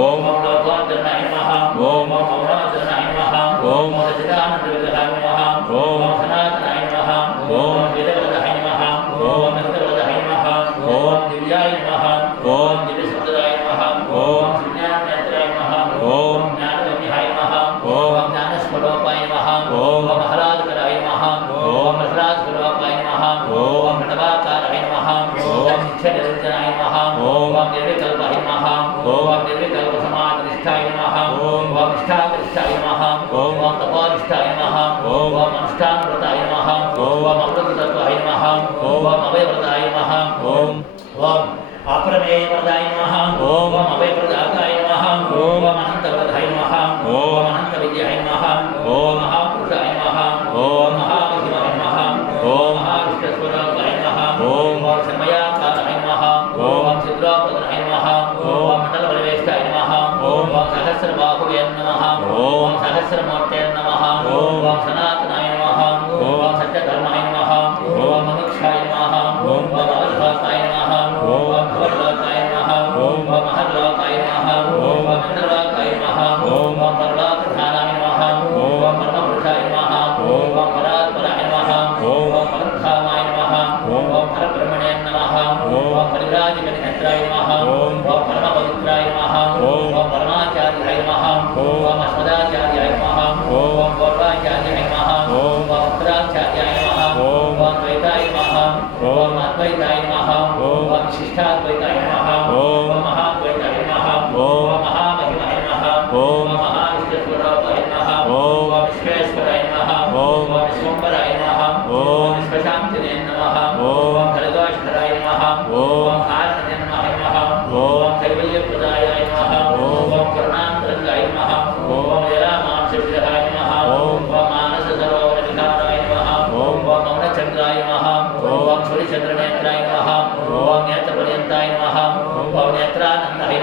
ఓం లోకోత్తరణాయ నమః. ఓం नमः ॐ वामिष्ठावरिष्ठाय नमः ॐ वां तपारिष्ठाय नमः ॐ वाम् अनुष्ठानव्रताय नमः ॐ वाम् अमृतत्वाय नमः ॐ वाम् अभयव्रताय नमः ॐ वाम् अप्रमेयव्रताय नमः ॐ वाम् अभयप्रदाताय नमः ॐ वाम् अनन्तव्रताय ॐ नमः ॐ परमपवित्राय नमः ॐ परमाचार्याय नमः ॐ अस्मदाचार्याय नमः ॐ गौरवाचार्याय नमः ॐ भक्ताचार्याय नमः ॐ द्वैताय नमः ॐ अद्वैताय नमः ॐ विशिष्टाद्वैताय नमः ॐ महाद्वैताय नमः ॐ महामहिमाय नमः ॐ महाविष्णुस्वरूपाय नमः ॐ विश्वेश्वराय नमः ॐ विश्वम्बराय नमः ॐ विश्वशान्तिने नमः ॐ खलदोषधराय नमः ॐ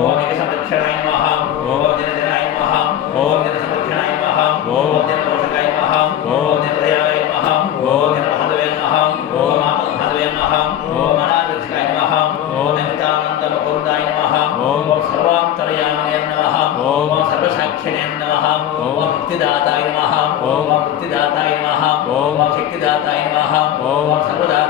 ఓం జన సంరక్షణాయ నమః ఓం జన జనాయ నమః ఓం జన సంరక్షణాయ నమః ఓం జన పోషకాయ నమః ఓం జన దయాయ నమః ఓం జన హదవే నమః ఓం హదవే నమః ఓం అనాథకాయ శక్తిదాతాయ నమః ఓం సర్వదాత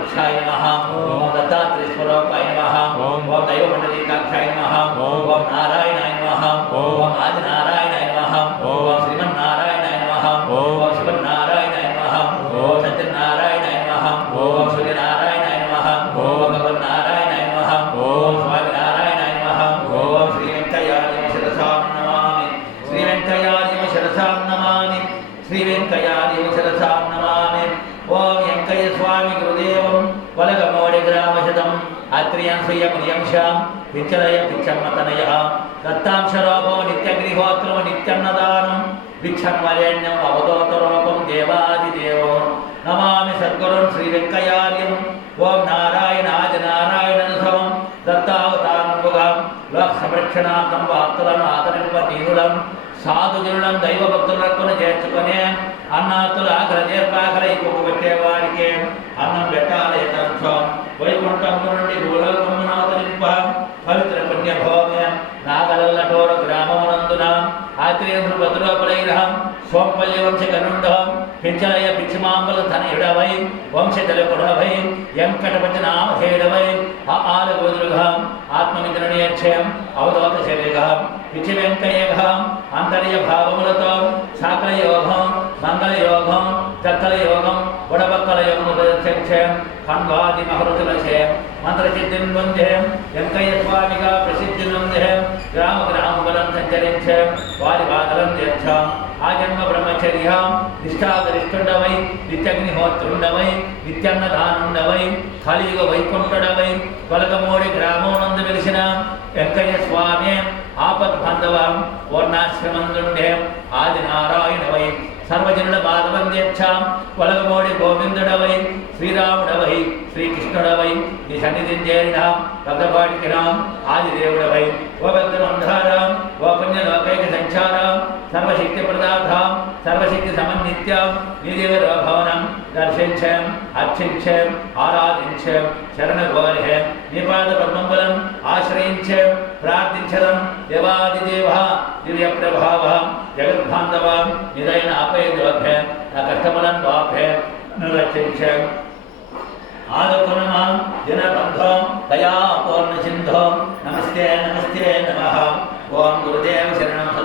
వృక్షాయ నమ ఓం దత్తాత్రేశ్వరాయ నమ ఓం దైవ మండలికాక్షాయ నమ ఓం నారాయణాయ నమ ఓం ఆది నారాయణాయ నమ ఓం శ్రీమన్నారాయణాయ నమ ఓం శివన్నారాయణాయ నమ ఓం సత్యనారాయణాయ నమ ఓం సూర్యనారాయణాయ నమ ఓం భగవన్నారాయణాయ నమ ఓం స్వామి నారాయణాయ నమ ఓం శ్రీ వెంకయ్యాదిమ శిరసాం నమామి శ్రీ వెంకయ్యాదిమ శిరసాం నమామి శ్రీ వెంకయ్యాదిమ శిరసాం నమామి ఓం వెంకయ్య స్వామి ఆత్రియాంశయ్య ప్రియంశాం విచ్చలయ పిచ్చన్నతనయ దత్తాంశరూపం నిత్యగ్నిహోత్రం నిత్యన్నదానం విచ్చన్వరేణ్యం అవధూతరూపం దేవాదిదేవం నమామి సద్గురుం శ్రీ వెంకయ్యార్యం ఓం నారాయణాది నారాయణనుభవం దత్తావతారంబుగాం లోక సంరక్షణార్థం వార్తలను ఆదరింప దీనులం సాధుజనులం దైవ భక్తులకు చేర్చుకునే అన్నాతులు ఆకలి తీర్పాకలి కొట్టే వారికి అన్నం పెట్ట వైకుంఠము నుండి భూలోకమును అవతరింప పవిత్ర పుణ్యభోమే నాగలల్లటోరు గ్రామమునందున ఆత్రేయుడు భద్రోపలైరహం సోంపల్లి వంశగనుండం పింఛలయ పిచ్చిమాంబలు తనయుడవై వంశతలకుడవై వెంకటపతి నామధేయుడవై ఆ ఆలు గోదులుగా ఆత్మమిత్రుని అక్షయం అవధోత శరీరం విచి వెంకయ్యఘం అంతర్య భావములతో సకల యోగం మంగళ యోగం చక్కల యోగం బుడబక్కల యోగం ఖండ్వాది మహరుతుల చేయం వందేం పొందేం వెంకయ్య స్వామిగా ప్రసిద్ధి నొందేం గ్రామ గ్రామబలం సంచరించాం. వారి బాధలం తీర్చాం. ఆ జన్మ బ్రహ్మచర్యం. నిష్ఠాగరిష్ఠుండవై నిత్యగ్నిహోత్రుండవై నిత్యన్నదానుండవై కలియుగ వైకుంఠుడవై వలగమూడి గ్రామమునందు వెలిసిన వెంకయ్య స్వామి ఆపద్ బాంధవం వర్ణాశ్రమందుండే ఆది నారాయణవై సర్వజనుల బాధవందేచ్ఛాం వలగమోడి గోవిందుడవై శ్రీరాముడవై శ్రీకృష్ణుడవై నీ సన్నిధిని చేరినాం రథపాటికినాం ఆదిదేవుడవై. ఓ భద్రమంధారాం ఓ పుణ్యలోకైక సంచారం సర్వశక్తి ప్రదార్థాం సర్వశక్తి సమన్నిత్యం నీదేవ భవనం దర్శించాం అర్చించాం ఆరాధించాం శరణ గోరే నిపాద పద్మంబలం ఆశ్రయించాం ప్రార్థించడం దేవాదిదేవ దివ్య ప్రభావ జగద్బాంధవ నిదైన ఆపేదోభ్య నా కష్టములను బాభ్య రక్షించాం.